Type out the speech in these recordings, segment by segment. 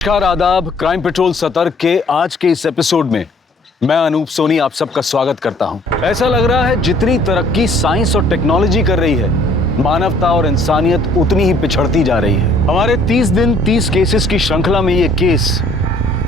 नमस्कार, आदाब। Crime petrol सतर्क के आज के इस एपिसोड में मैं अनूप सोनी आप सबका स्वागत करता हूं। ऐसा लग रहा है जितनी तरक्की साइंस और टेक्नोलॉजी कर रही है, मानवता और इंसानियत उतनी ही पिछड़ती जा रही है। हमारे 30 दिन 30 केसेस की श्रृंखला में ये केस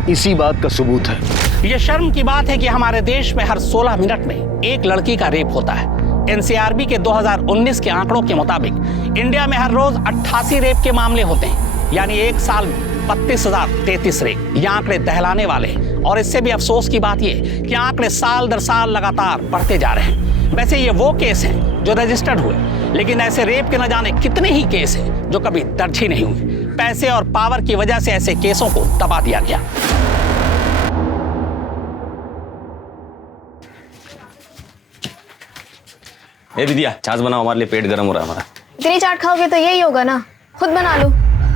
इसी बात का सबूत है। ये शर्म की बात है कि हमारे देश में हर 16 मिनट में एक लड़की का रेप होता है। एनसीआरबी के 2019 के आंकड़ों के मुताबिक इंडिया में हर रोज 88 रेप के मामले होते हैं, यानी एक साल में 32,033 रेप। ये आंकड़े दहलाने वाले हैं और इससे भी अफसोस की बात ये कि आंकड़े साल दर साल लगातार बढ़ते जा रहे हैं। वैसे ये वो केस हैं जो रजिस्टर्ड हुए, लेकिन ऐसे रेप के न जाने कितने ही केस हैं जो कभी दर्ज ही नहीं हुए। पैसे और पावर की वजह से ऐसे केसों को दबा दिया गया। ए दीदिया, छाछ बनाओ, हमारे लिए पेट गर्म हो रहा है हमारा। इतनी चाट खाओगे तो यही होगा ना, खुद बना लो,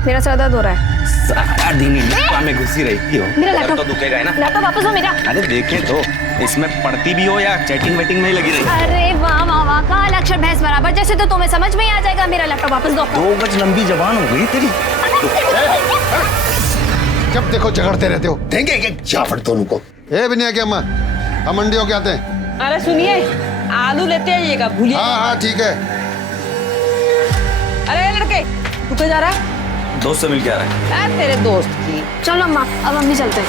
मेरा सर दर्द हो रहा है। सारा दिन लैपटॉप में घुसी रहती हो। मेरा लैपटॉप तो दुखेगा है ना। लैपटॉप वापस दो मेरा। अरे देखे तो इसमें पढ़ती भी हो या चैटिंग वेटिंग में ही लगी रही। अरे वाह वाह वाह, काल अक्षर भैंस बराबर, जैसे तो तुम्हें समझ में ही आ जाएगा। मेरा लैपटॉप वापस दो। 2 गज लंबी जबान हो गई तेरी। जब देखो झगड़ते रहते हो, देंगे एक जाफट दोनों को। ए बिनिया की अम्मा, हम मंडी होके आते हैं। अरे सुनिए, आलू लेते आइएगा, भूलिए। हाँ ठीक है। अरे लड़के, तू तो जा रहा है? दोस्त से मिल के आ रहा है। अरे तेरे दोस्त की। चलो अम्मा, अब हम भी चलते हैं।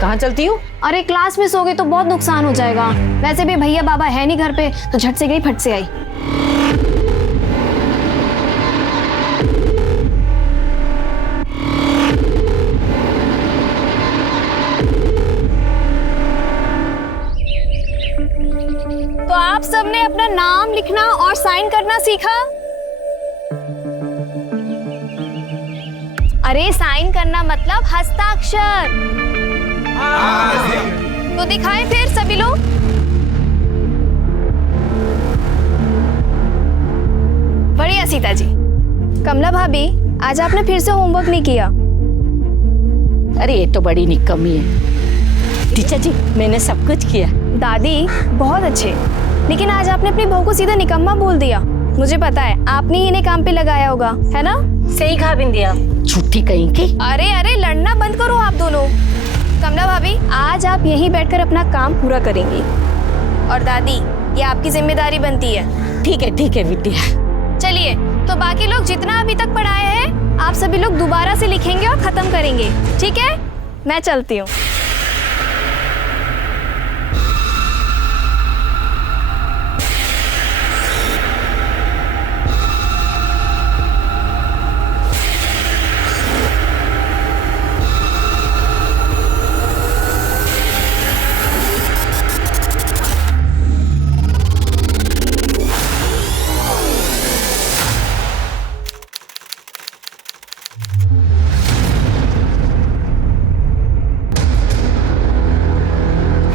कहाँ चलती हूँ? अरे क्लास में सोगे तो बहुत नुकसान हो जाएगा। वैसे भी भैया बाबा है नहीं घर पे, तो झट से गई फट से आई। तो आप सबने अपना नाम लिखना और साइन करना सीखा? अरे साइन करना मतलब हस्ताक्षर। तो दिखाएं फिर सभी लोग। बढ़िया सीता जी। कमला भाभी, आज आपने फिर से होमवर्क नहीं किया। अरे ये तो बड़ी निकम्मी है। टीचर जी, मैंने सब कुछ किया। दादी बहुत अच्छे, लेकिन आज आपने अपनी बहू को सीधा निकम्मा बोल दिया। मुझे पता है आपने ही इन्हें काम पे लगाया होगा, है ना? सही कहा बिंदिया। छुट्टी कहीं की। अरे अरे, लड़ना बंद करो आप दोनों। कमला भाभी, आज आप यहीं बैठकर अपना काम पूरा करेंगी। और दादी, ये आपकी जिम्मेदारी बनती है। ठीक है विद्या। चलिए, तो बाकी लोग जितना अभी तक पढ़ाए हैं, आप सभी लोग दोबारा से लिखेंगे और खत्म करेंगे, ठीक है? मैं चलती हूँ।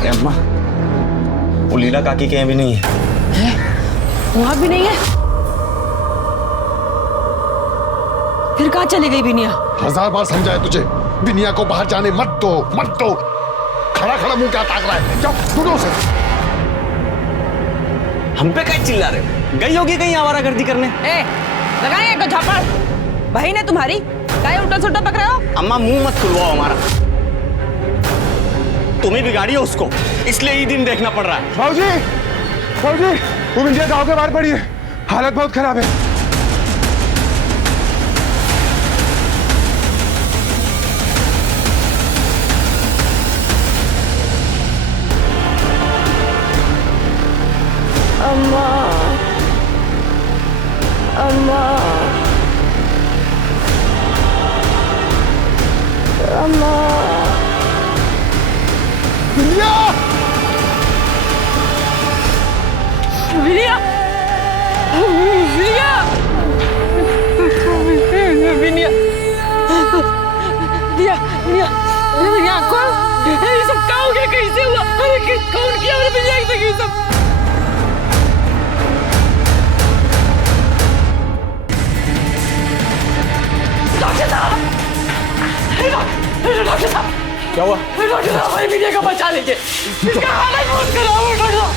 अम्मा, वो लीला काकी के यहाँ भी नहीं है। वहाँ भी नहीं है? फिर कहाँ चली गई बिनिया? 1000 बार समझाया तुझे, बिनिया को बाहर जाने मत दो, मत दो। खड़ा खड़ा मुंह क्या ताक रहा है? जाओ ढूंढो उसे। हम पे कहीं चिल्ला रहे हो? गई होगी कहीं आवारागर्दी करने। लगाएंगे को झापड़। बहन है तुम्हारी, काहे उल्टा सुल्टा पक रहे हो? अम्मा मुंह मत खुलवाओ हमारा। तुम्हें बिगाड़ी है उसको, इसलिए ये दिन देखना पड़ रहा है। बाबूजी, वो बिंदिया गांव के बाहर पड़ी है, हालत बहुत खराब है। अम्मा, अम्मा, अम्मा। बिनिया! बिनिया! बिनिया! बिनिया! बिनिया! बिनिया! बिनिया कौन? ये सब क्या हो गया? कैसे हुआ? अरे कौन किया? अरे बिनिया से ये सब? डॉक्टर साहब! डॉक्टर साहब! क्या हुआ? डॉक्टर साहब, हमारी बिटिया को बचा लीजिए। इसका हालत बहुत खराब है डॉक्टर साहब।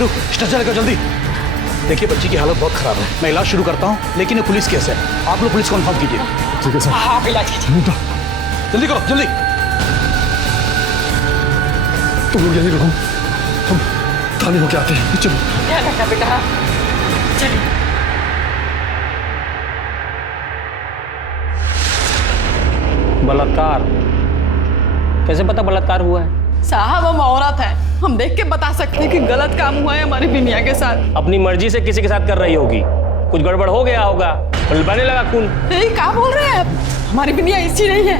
रुक, स्ट्रेचर लेकर जल्दी। देखिए बच्ची की हालत बहुत खराब है, मैं इलाज शुरू करता हूँ, लेकिन ये पुलिस केस है, आप लोग पुलिस को इन्फॉर्म कीजिए। ठीक है सर। आप इलाज कीजिए। जल्दी करो जल्दी। तुम लोग यहीं रहो, हम थाने होके आते हैं। चलो। ध्यान रखना बेटा। चलिए। बलात्कार कैसे पता बलात्कार हुआ है? साहब हम औरत हैं, हम देख के बता सकते हैं कि गलत काम हुआ है हमारी बिनिया के साथ। अपनी मर्जी से किसी के साथ कर रही होगी, कुछ गड़बड़ हो गया होगा, बहने लगा खून। यही क्या बोल रहे हैं आप? हमारी बिनिया ऐसी नहीं है।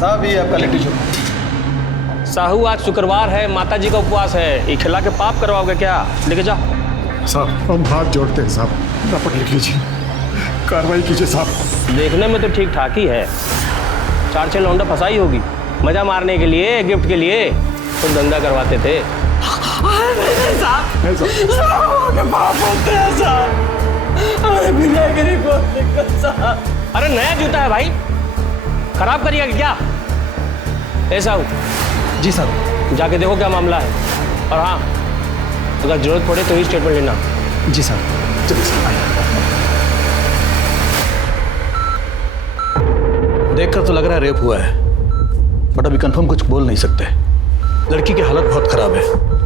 साहब ये आपका लिट्टी चोखा। साहू आज शुक्रवार है, माता जी का उपवास है, ये खिला के पाप करवाओगे क्या? लेके जाओ। साहब हम हाथ जोड़ते हैं साहब, रपट लिख लीजिए, कार्रवाई कीजिए साहब। देखने में तो ठीक ठाक ही है, 4-6 लौंडा फंसाई होगी, मजा मारने के लिए, गिफ्ट के लिए तो धंधा करवाते थे। अरे नया जूता है भाई, खराब करिएगा क्या? ऐसा हो जी सर। जाके देखो क्या मामला है, और हाँ अगर जरूरत पड़े तो ही स्टेटमेंट लेना। जी सर। चलिए सर। देखकर तो लग रहा है रेप हुआ है, बट अभी कंफर्म कुछ बोल नहीं सकते। लड़की की हालत बहुत खराब है,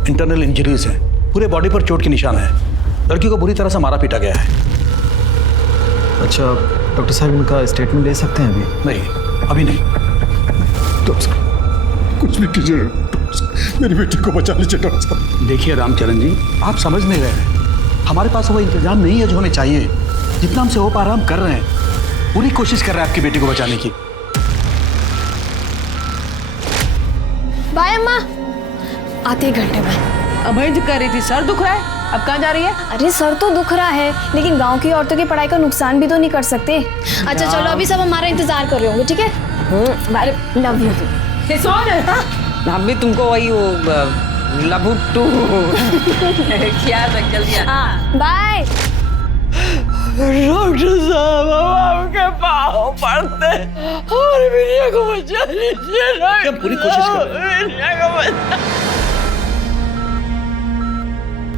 इंटरनल इंजरीज हैं, पूरे बॉडी पर चोट के निशान है, लड़की को बुरी तरह से मारा पीटा गया है। अच्छा डॉक्टर साहब इनका स्टेटमेंट ले सकते हैं अभी? नहीं अभी नहीं। डॉक्टर साहब कुछ भी कीजिए, मेरी बेटी को बचा लीजिए डॉक्टर साहब। देखिए रामचरण जी, आप समझ नहीं रहे हैं, हमारे पास वो इंतजाम नहीं है जो हमें चाहिए। जितना हमसे हो पा रहा हम कर रहे हैं, पूरी कोशिश कर रहे हैं आपकी बेटी को बचाने की। बाय अम्मा, आते एक घंटे में। अभय जो कह रही थी सर दुख रहा है, अब कहाँ जा रही है? अरे सर तो दुख रहा है, लेकिन गांव की औरतों की पढ़ाई का नुकसान भी तो नहीं कर सकते। अच्छा चलो, अभी सब हमारा इंतजार कर रहे होंगे, ठीक है? Love you. हम भी तुमको वही वो लभुट्टू ख्याल रख जल्दी। हाँ बाय। डॉक्टर साहब हम आपके पाँव पड़ते, हमारी बिटिया को बचा लीजिए। हम पूरी कोशिश कर रहे हैं। बिटिया को बचा।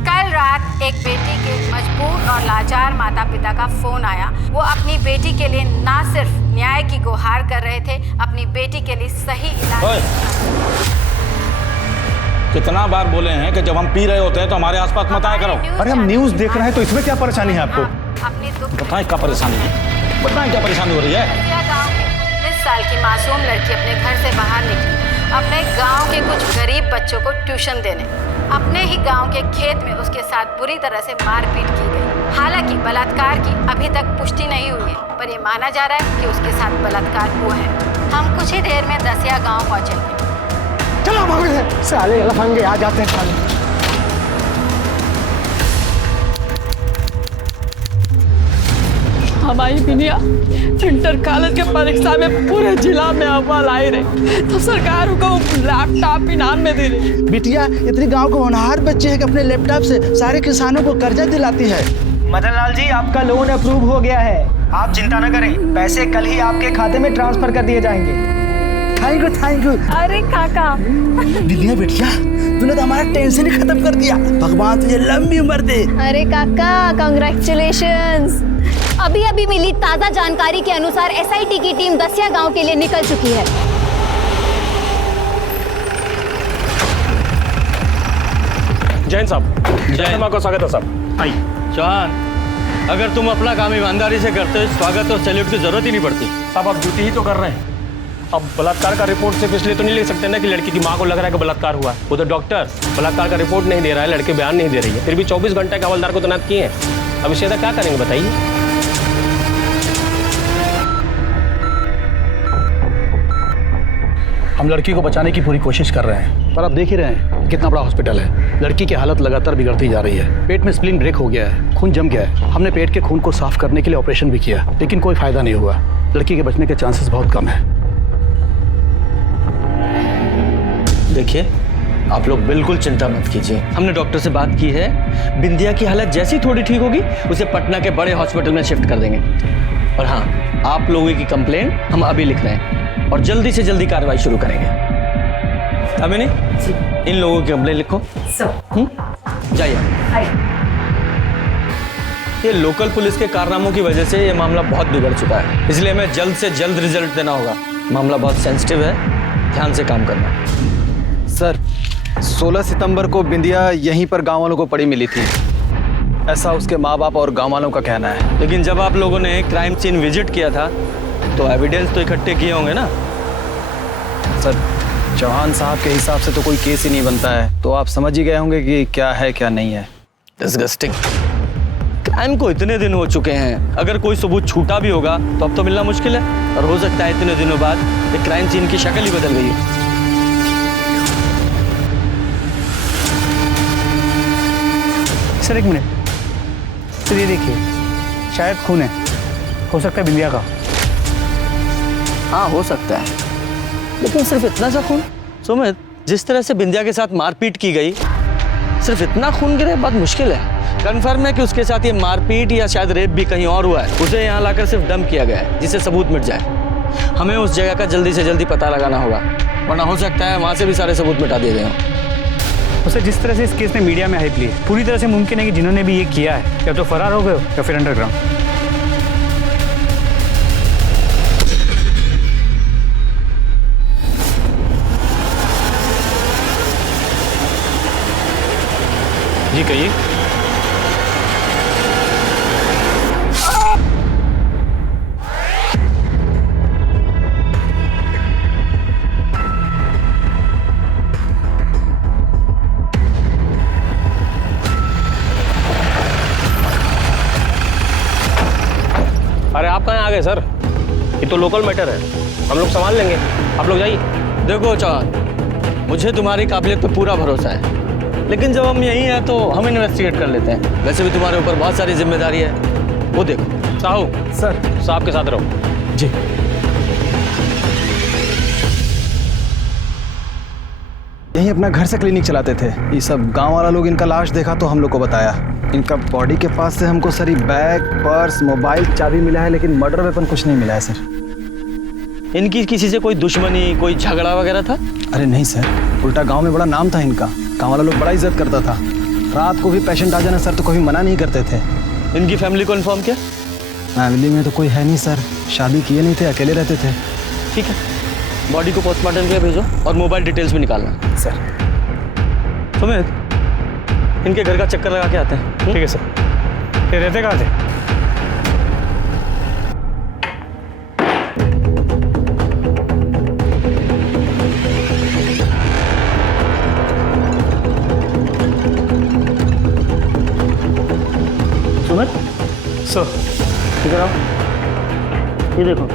कल रात एक बेटी के मजबूर और लाचार माता पिता का फोन आया। वो अपनी बेटी के लिए ना सिर्फ न्याय की गुहार कर रहे थे, अपनी बेटी के लिए सही इलाज। कितना बार बोले हैं कि जब हम पी रहे होते हैं तो हमारे आसपास मत आया करो। अरे हम न्यूज़ देख रहे हैं तो इसमें क्या परेशानी है आपको? अपनी दुख बताएं क्या परेशानी है, बताएं क्या परेशानी हो रही है? गाँव की 19 साल की मासूम लड़की अपने घर से बाहर निकली, अपने गांव के कुछ गरीब बच्चों को ट्यूशन देने। अपने ही गांव के खेत में उसके साथ बुरी तरह से मारपीट की गई। हालांकि बलात्कार की अभी तक पुष्टि नहीं हुई है, पर ये माना जा रहा है कि उसके साथ बलात्कार हुआ है। हम कुछ ही देर में दसिया गांव पहुंचेंगे। चलो भाग साले लफंगे आ जाते हैं थाने। हमारी बिनिया इंटर कॉलेज के परीक्षा में पूरे जिला में अव्वल आई रही, तो सरकार को लैपटॉप इनाम में दे रही। बिटिया इतनी गांव को होनहार बच्चे हैं कि अपने लैपटॉप से सारे किसानों को कर्जा दिलाती है। मदन लाल जी आपका लोन अप्रूव हो गया है, आप चिंता न करें, पैसे कल ही आपके खाते में ट्रांसफर कर दिए जाएंगे। Thank you thank you. अरे काका, बिटिया बिटिया तूने तो हमारा टेंशन ही खत्म कर दिया, भगवान तुझे लंबी उम्र दे। अरे काका कांग्रेचुलेशंस। अभी अभी मिली ताजा जानकारी के अनुसार एसआईटी की टीम दसिया गांव के लिए निकल चुकी है। जैन साहब, जैन को स्वागत है साहब। आइए। चांद, अगर तुम अपना काम ईमानदारी से करते हो, स्वागत और सैल्यूट की जरूरत ही नहीं पड़ती। साहब आप ड्यूटी ही तो कर रहे हैं, अब बलात्कार का रिपोर्ट सिर्फ इसलिए तो नहीं लिख सकते ना कि लड़की की माँ को लग रहा है कि बलात्कार हुआ। वो तो डॉक्टर बलात्कार का रिपोर्ट नहीं दे रहा है, लड़के बयान नहीं दे रही है, फिर भी 24 घंटे के हवलदार को तैनात किए हैं। अब इससे क्या करेंगे बताइए? हम लड़की को बचाने की पूरी कोशिश कर रहे हैं, पर आप देख ही रहे हैं कितना बड़ा हॉस्पिटल है। लड़की की हालत लगातार बिगड़ती जा रही है, पेट में स्प्लीन ब्रेक हो गया है, खून जम गया है। हमने पेट के खून को साफ करने के लिए ऑपरेशन भी किया, लेकिन कोई फायदा नहीं हुआ। लड़की के बचने के चांसेस बहुत कम है। देखिए आप लोग बिल्कुल चिंता मत कीजिए, हमने डॉक्टर से बात की है, बिंदिया की हालत जैसी थोड़ी ठीक होगी उसे पटना के बड़े हॉस्पिटल में शिफ्ट कर देंगे। और हाँ, आप लोगों की कंप्लेंट हम अभी लिख रहे हैं और जल्दी से जल्दी कार्रवाई शुरू करेंगे। अमिनी, इन लोगों की कंप्लेंट लिखो। जाइए। ये लोकल पुलिस के कारनामों की वजह से ये मामला बहुत बिगड़ चुका है, इसलिए हमें जल्द से जल्द रिजल्ट देना होगा। मामला बहुत सेंसिटिव है, ध्यान से काम करना। सर 16 सितंबर को बिंदिया यहीं पर गांव वालों को पड़ी मिली थी, ऐसा उसके माँ बाप और गांव वालों का कहना है। लेकिन जब आप लोगों ने क्राइम सीन विजिट किया था तो एविडेंस तो इकट्ठे किए होंगे ना? सर चौहान साहब के हिसाब से तो कोई केस ही नहीं बनता है, तो आप समझ ही गए होंगे कि क्या है क्या नहीं है। डिस्गस्टिंग। क्राइम को इतने दिन हो चुके हैं, अगर कोई सबूत छूटा भी होगा तो अब तो मिलना मुश्किल है, और हो सकता है इतने दिनों बाद ये क्राइम सीन की शक्ल ही बदल गई है। सर एक मिनट सर, ये देखिए शायद खून है, हो सकता है बिंदिया का। हाँ हो सकता है, लेकिन सिर्फ इतना सा खून? सुमित, जिस तरह से बिंदिया के साथ मारपीट की गई, सिर्फ इतना खून गिरे बात मुश्किल है। कन्फर्म है कि उसके साथ ये मारपीट या शायद रेप भी कहीं और हुआ है, उसे यहाँ लाकर सिर्फ डंप किया गया है जिससे सबूत मिट जाए। हमें उस जगह का जल्दी से जल्दी पता लगाना होगा, वरना हो सकता है वहाँ से भी सारे सबूत मिटा दिए गए हों। सर जिस तरह से इस केस ने मीडिया में हाइप ली है, पूरी तरह से मुमकिन है कि जिन्होंने भी ये किया है या तो फरार हो गए या फिर अंडरग्राउंड। जी कहिए। अरे आप कहाँ आ गए सर? ये तो लोकल मैटर है, हम लोग संभाल लेंगे, आप लोग जाइए। देखो चौहान, मुझे तुम्हारी काबिलियत पे पूरा भरोसा है, लेकिन जब हम यहीं हैं तो हम इन्वेस्टिगेट कर लेते हैं। वैसे भी तुम्हारे ऊपर बहुत सारी जिम्मेदारी है। वो देखो साहू सर साहब के साथ रहो। जी। यहीं अपना घर से क्लिनिक चलाते थे। ये सब गांव वाला लोग इनका लाश देखा तो हम लोग को बताया। इनका बॉडी के पास से हमको सर बैग, पर्स, मोबाइल, चाबी मिला है, लेकिन मर्डर वेपन कुछ नहीं मिला है सर। इनकी किसी से कोई दुश्मनी, कोई झगड़ा वगैरह था? अरे नहीं सर, उल्टा गांव में बड़ा नाम था इनका, गांव वाला लोग बड़ा इज्जत करता था। रात को भी पेशेंट आ जाना सर तो कभी मना नहीं करते थे। इनकी फैमिली को इन्फॉर्म किया? फैमिली में तो कोई है नहीं सर, शादी किए नहीं थे, अकेले रहते थे। ठीक है, बॉडी को पोस्टमार्टम के लिए भेजो और मोबाइल डिटेल्स भी निकालना। सर सुमित, इनके घर का चक्कर लगा के आते हैं। ठीक है सर। ये रहते कहाँ थे? सुमित सर इधर आओ। ये देखो,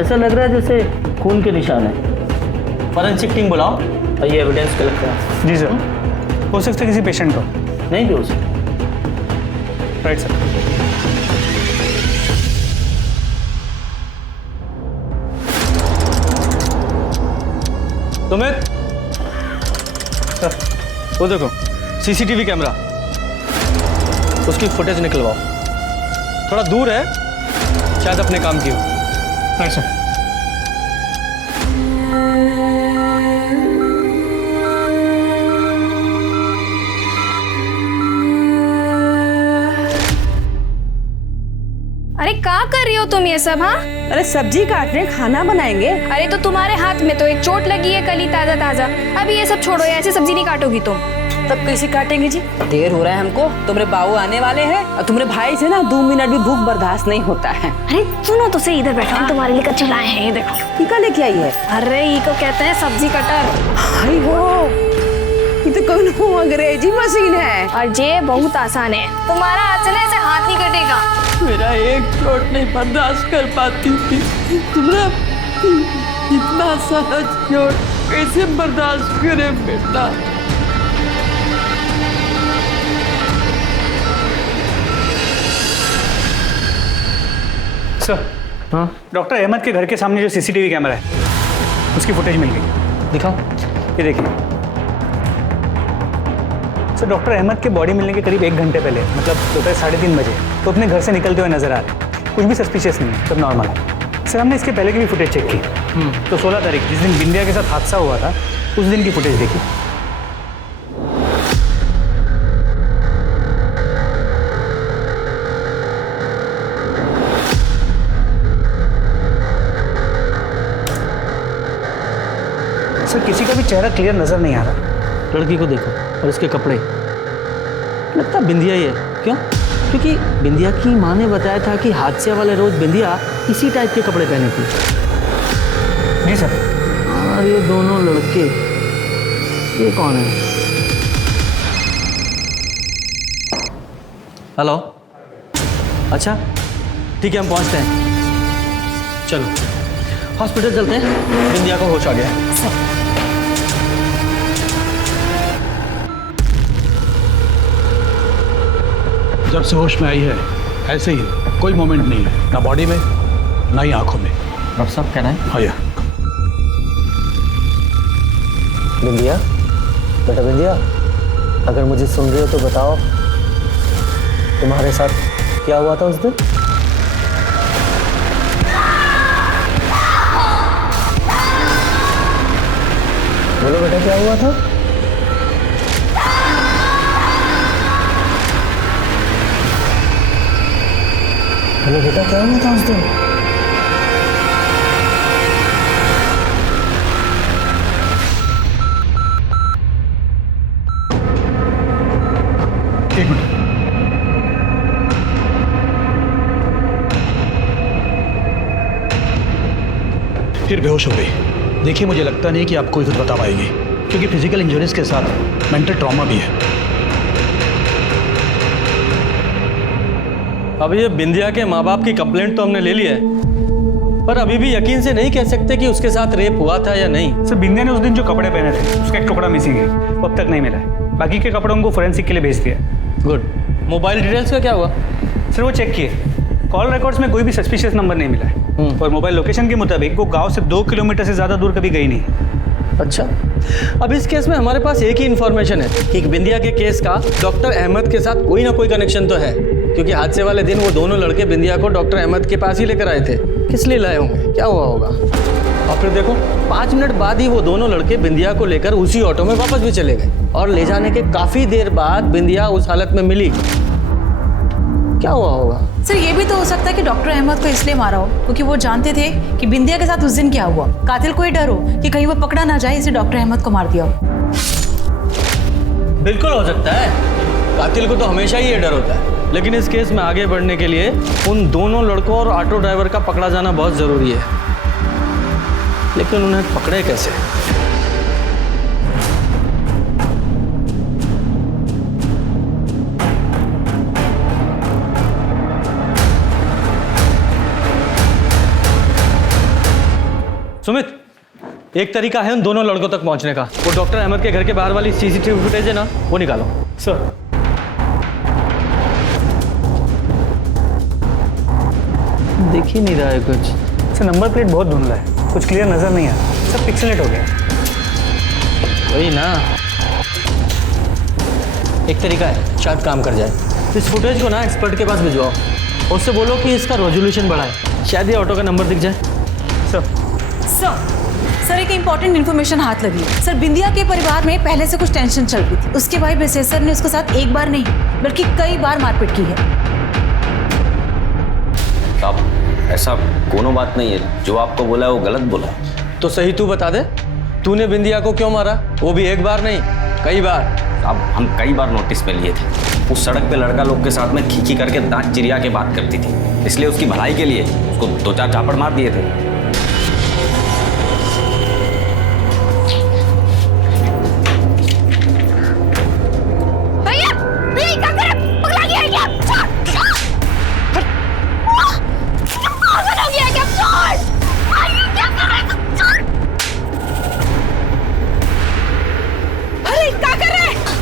ऐसा लग रहा है जैसे खून के निशान है। फॉरेंसिक टीम बुलाओ और ये एविडेंस कलेक्ट करो। जी सर। हो सकता है किसी पेशेंट का। नहीं भी हो सकता। Right sir. सुमित सर वो देखो, सीसीटीवी कैमरा, उसकी फुटेज निकलवाओ। थोड़ा दूर है, शायद अपने काम की हो। Right sir. अरे क्या कर रही हो तुम ये सब? हाँ अरे सब्जी काट रहे हैं, खाना बनाएंगे। अरे तो तुम्हारे हाथ में तो एक चोट लगी है, कल ही ताजा ताजा। अभी ये सब छोड़ो, ऐसे सब्जी नहीं काटोगी तुम। तब कैसे काटेंगे जी? देर हो रहा है हमको, तुम्हारे बाबू आने वाले हैं और तुम्हारे भाई से ना 2 मिनट भी भूख बर्दाश्त नहीं होता है। अरे सुनो तो सही, इधर बैठो, हम तुम्हारे लिए कच्चे लाए हैं, ये देखो। टीका लेके आई है? अरे ये को कहते हैं सब्जी कटर। हाय हो, ये तो कौन अंग्रेजी मशीन है। और ये बहुत आसान है, तुम्हारा हाथ से ना ऐसे हाथ नहीं कटेगा। मेरा एक चोट नहीं बर्दाश्त कर पाती थी, तुम्हारा इतना सारा चोट कैसे बर्दाश्त करे बेटा? सर हाँ, डॉक्टर अहमद के घर के सामने जो सीसीटीवी कैमरा है उसकी फुटेज मिल गई। दिखाओ। ये देखिए सर, डॉक्टर अहमद के बॉडी मिलने के करीब 1 घंटे पहले, मतलब दोपहर 3:30 बजे तो अपने घर से निकलते हुए नजर आ रहे। कुछ भी सस्पिशियस नहीं है, सब नॉर्मल है। सर हमने इसके पहले की भी फुटेज चेक की, तो 16 तारीख जिस दिन बिंदिया के साथ हादसा हुआ था उस दिन की फुटेज देखी। सर किसी का भी चेहरा क्लियर नजर नहीं आ रहा। लड़की को देखो और इसके कपड़े, लगता बिंदिया ही है। क्यों? क्योंकि बिंदिया की माँ ने बताया था कि हादसे वाले रोज बिंदिया इसी टाइप के कपड़े पहने थी। जी सर। और ये दोनों लड़के, ये कौन है? हेलो, अच्छा ठीक है, हम पहुंचते हैं। चलो हॉस्पिटल चलते हैं, बिंदिया को होश आ गया है। जब से होश में आई है ऐसे ही, कोई मोमेंट नहीं है, ना बॉडी में ना ही आंखों में। डॉक्टर साहब कहना है? हाँ यार। बिंदिया, बेटा बिंदिया, अगर मुझे सुन रहे हो तो बताओ, तुम्हारे साथ क्या हुआ था उस दिन? बोलो बेटा, क्या हुआ था? बोलो बेटा, क्या हुआ था उस दिन? एक मिनट। फिर बेहोश हो गई। देखिए, मुझे लगता नहीं कि आप कोई कुछ बता पाएंगे, क्योंकि फिजिकल इंजरीज के साथ मेंटल ट्रॉमा भी है। अब ये बिंदिया के माँ बाप की कंप्लेंट तो हमने ले ली है, पर अभी भी यकीन से नहीं कह सकते कि उसके साथ रेप हुआ था या नहीं। सर बिंदिया ने उस दिन जो कपड़े पहने थे उसका एक टुकड़ा मिसिंग है, वो अब तक नहीं मिला है। बाकी के कपड़ों को फोरेंसिक के लिए भेज दिया। गुड। मोबाइल डिटेल्स का क्या हुआ? सर वो चेक किए, कॉल रिकॉर्ड्स में कोई भी सस्पिशियस नंबर नहीं मिला है, और मोबाइल लोकेशन के मुताबिक वो गांव से 2 किलोमीटर से ज़्यादा दूर कभी गई नहीं। अच्छा, अब इस केस में हमारे पास एक ही इन्फॉर्मेशन है कि बिंदिया के केस का डॉक्टर अहमद के साथ कोई ना कोई कनेक्शन तो है, क्योंकि हादसे वाले दिन वो दोनों लड़के बिंदिया को डॉक्टर अहमद के पास ही लेकर आए थे। किस लिए लाए होंगे, क्या हुआ होगा? और फिर देखो, 5 मिनट बाद ही वो दोनों लड़के बिंदिया को लेकर उसी ऑटो में वापस भी चले गए, और ले जाने के काफी देर बाद बिंदिया उस हालत में मिली। क्या हुआ होगा? सर ये भी तो हो सकता है कि डॉक्टर अहमद को इसलिए मारा हो क्योंकि वो जानते थे कि बिंदिया के साथ उस दिन क्या हुआ। कातिल को ही डर हो कि कहीं वो पकड़ा ना जाए, इसलिए डॉक्टर अहमद को मार दिया हो। बिल्कुल हो सकता है, कातिल को तो हमेशा ही ये डर होता है, लेकिन इस केस में आगे बढ़ने के लिए उन दोनों लड़कों और ऑटो ड्राइवर का पकड़ा जाना बहुत जरूरी है। लेकिन उन्हें पकड़े कैसे? सुमित, एक तरीका है उन दोनों लड़कों तक पहुंचने का। वो डॉक्टर अहमद के घर के बाहर वाली सीसीटीवी फुटेज है ना, वो निकालो। सर दिख ही नहीं रहा है कुछ। सर नंबर प्लेट बहुत धुंधला है, कुछ क्लियर नजर नहीं आ रहा, सब पिक्सेलेट हो गया। वही ना, एक तरीका है, शायद काम कर जाए। इस फुटेज को ना एक्सपर्ट के पास भिजवाओ, उससे बोलो कि इसका रेजोल्यूशन बढ़ाए, शायद ये ऑटो का नंबर दिख जाए। सर एक इम्पॉर्टेंट इन्फॉर्मेशन हाथ लगी। सर बिंदिया के परिवार में पहले से कुछ टेंशन चल रही थी। उसके भाई बेसेसर ने उसके साथ एक बार नहीं बल्कि कई बार मारपीट की है। साहब ऐसा कोनो बात नहीं है, जो आपको बोला है वो गलत बोला है। तो सही तू बता दे, तूने बिंदिया को क्यों मारा? वो भी एक बार नहीं, कई बार। अब हम कई बार नोटिस पे लिए थे, उस सड़क पे लड़का लोग के साथ में खींची करके दांत चिरिया के बात करती थी, इसलिए उसकी भलाई के लिए उसको 2-4 चापड़ मार दिए थे।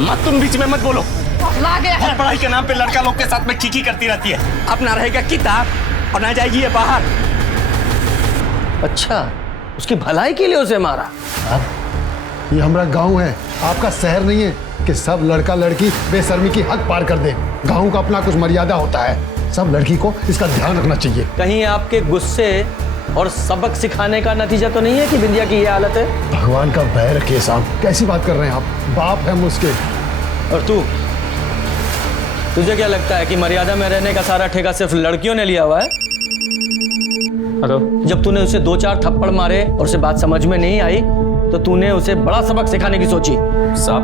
मत तुम बीच में मत बोलो। हर पढ़ाई के नाम पे लड़का लोग के साथ में खींची करती रहती है। अब ना रहेगा किताब और ना जाएगी ये बाहर। अच्छा, उसकी भलाई के लिए उसे मारा? ये हमारा गांव है, आपका शहर नहीं है कि सब लड़का लड़की बेशर्मी की हद पार कर दे। गांव का अपना कुछ मर्यादा होता है, सब लड़की को इसका ध्यान रखना चाहिए। कहीं आपके गुस्से और सबक सिखाने का नतीजा तो नहीं है कि बिंदिया की ये हालत है? भगवान का भय रखिए साहब, कैसी बात कर रहे हैं आप? बाप है मुझके। और तुझे क्या लगता है कि मर्यादा में रहने का सारा ठेका सिर्फ लड़कियों ने लिया हुआ है? जब तूने उसे 2-4 थप्पड़ मारे और उसे बात समझ में नहीं आई तो तूने उसे बड़ा सबक सिखाने की सोची। साहब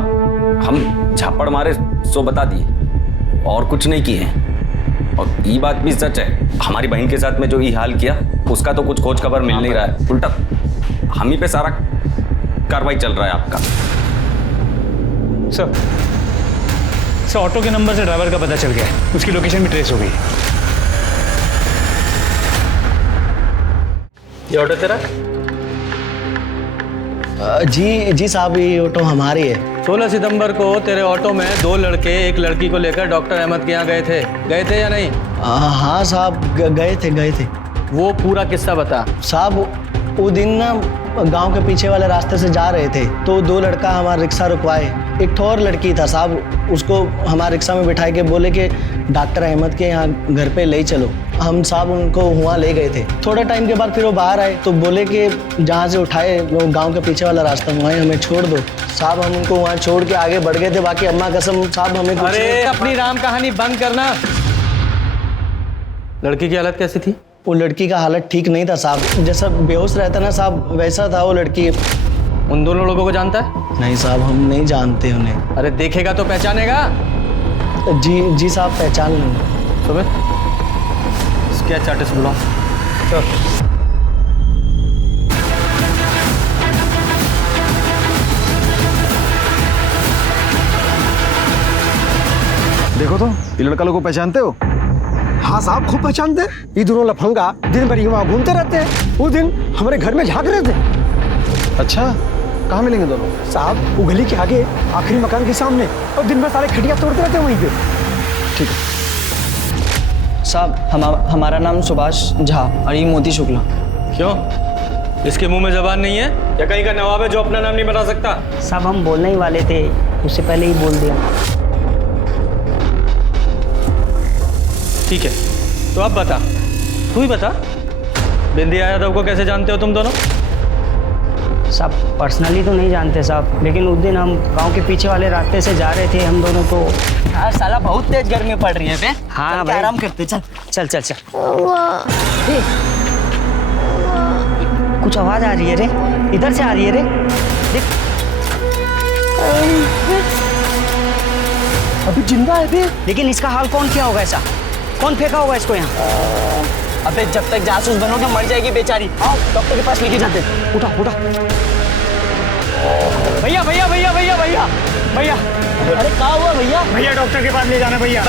हम झापड़ मारे सो बता दिए और कुछ नहीं किए हैं। और ये बात भी सच है, हमारी बहन के साथ में जो ये हाल किया उसका तो कुछ खोज खबर मिल नहीं रहा है, उल्टा हम ही पे सारा कार्रवाई चल रहा है आपका। सर ऑटो के नंबर से ड्राइवर का पता चल गया है, उसकी लोकेशन भी ट्रेस हो गई। ये ऑटो तेरा? जी साहब, ये ऑटो हमारी है। 16 सितंबर को तेरे ऑटो में 2 लड़के एक लड़की को लेकर डॉक्टर अहमद के यहाँ गए थे या नहीं? हाँ साहब, गए थे। वो पूरा किस्सा बता। साहब वो दिन ना गांव के पीछे वाले रास्ते से जा रहे थे तो 2 लड़का हमारा रिक्शा रुकवाए। एक ठो और लड़की था साहब, उसको हमारे रिक्शा में बिठाए के बोले कि डॉक्टर अहमद के यहाँ घर पे ले चलो। हम साहब उनको वहाँ ले गए थे। थोड़ा टाइम के बाद फिर वो बाहर आए तो बोले कि जहाँ से उठाए वो गांव के पीछे वाला रास्ता, वहाँ हमें छोड़ दो। साहब हम उनको वहाँ छोड़ के आगे बढ़ गए थे। बाकी अम्मा कसम साहब हमें कुछ अरे अपनी राम कहानी बंद करना। लड़की की हालत कैसी थी? वो लड़की का हालत ठीक नहीं था साहब, जैसा बेहोश रहता ना साहब वैसा था वो लड़की। उन दोनों लोगों को जानता है? नहीं साहब, हम नहीं जानते उन्हें। अरे देखेगा तो पहचानेगा। जी साहब, पहचान लेंगे। सुमित, स्केच आर्टिस्ट बुलाओ। देखो तो ये लड़का लोग को पहचानते हो? हाँ साहब, खूब पहचानते। ये दोनों लफंगा दिन भर वहाँ घूमते रहते हैं। उस दिन हमारे घर में झाँक रहे थे। अच्छा, कहाँ मिलेंगे दोनों? साहब वो गली के आगे आखिरी मकान के सामने, और दिन भर सारे खटिया तोड़ते रहते हैं वहीं पे। ठीक है साहब, हमारा नाम सुभाष झा और ये मोती शुक्ला। क्यों, इसके मुंह में जबान नहीं है या कहीं का नवाब है जो अपना नाम नहीं बता सकता? साहब हम बोलने ही वाले थे, उससे पहले ही बोल दिया। ठीक है, तो अब बता, तू ही बता, बिंदिया यादव को कैसे जानते हो तुम दोनों? साहब पर्सनली तो नहीं जानते साहब, लेकिन उस दिन हम गांव के पीछे वाले रास्ते से जा रहे थे हम दोनों तो। यार साला बहुत तेज गर्मी पड़ रही है बे। हाँ भाई, आराम करते। चल। कुछ आवाज आ रही है रे, इधर से आ रही है रे, देख। अभी जिंदा है बे। लेकिन इसका हाल कौन किया होगा ऐसा? कौन फेंका होगा इसको यहाँ? अबे जब तक जासूस बनोगे मर जाएगी बेचारी। आओ डॉक्टर के पास लेके जाते। उठा। भैया। अरे क्या हुआ भैया? भैया डॉक्टर के पास ले जाना भैया।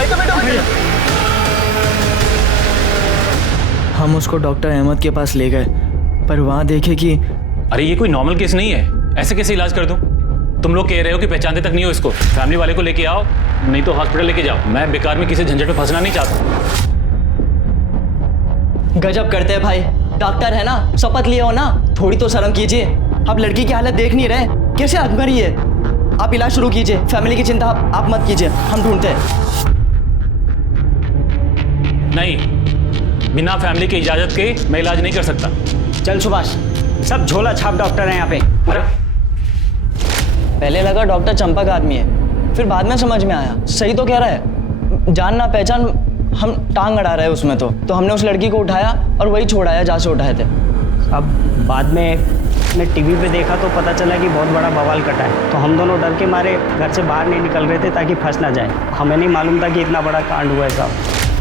हम उसको डॉक्टर अहमद के पास ले गए, पर वहाँ देखे कि अरे ये कोई नॉर्मल केस नहीं है, ऐसे कैसे इलाज कर दूं? तुम लोग कह रहे हो कि पहचानते तक नहीं हो इसको। फैमिली वाले को लेके आओ, नहीं तो हॉस्पिटल लेके जाओ। मैं बेकार में किसी झंझट में फंसना नहीं चाहता। गजब करते हैं भाई, डॉक्टर है ना, शपथ लिए हो ना, थोड़ी तो शर्म कीजिए। आप लड़की की हालत देख नहीं रहे, कैसे आत्महरी है? आप इलाज शुरू कीजिए, फैमिली की चिंता आप मत कीजिए, हम ढूंढते हैं। नहीं, बिना फैमिली की इजाजत के मैं इलाज नहीं कर सकता। चल सुभाष, सब झोला छाप डॉक्टर हैं यहाँ पे। पहले लगा डॉक्टर चंपा का आदमी है, फिर बाद में समझ में आया सही तो कह रहा है। जान ना पहचान, हम टांग अड़ा रहे उसमें तो हमने उस लड़की को उठाया और वही छोड़ाया जहाँ से उठाए थे। अब बाद में मैं टीवी पे देखा तो पता चला कि बहुत बड़ा बवाल कटा है, तो हम दोनों डर के मारे घर से बाहर नहीं निकल रहे थे ताकि फंस ना जाए। हमें नहीं मालूम था कि इतना बड़ा कांड हुआ है साहब।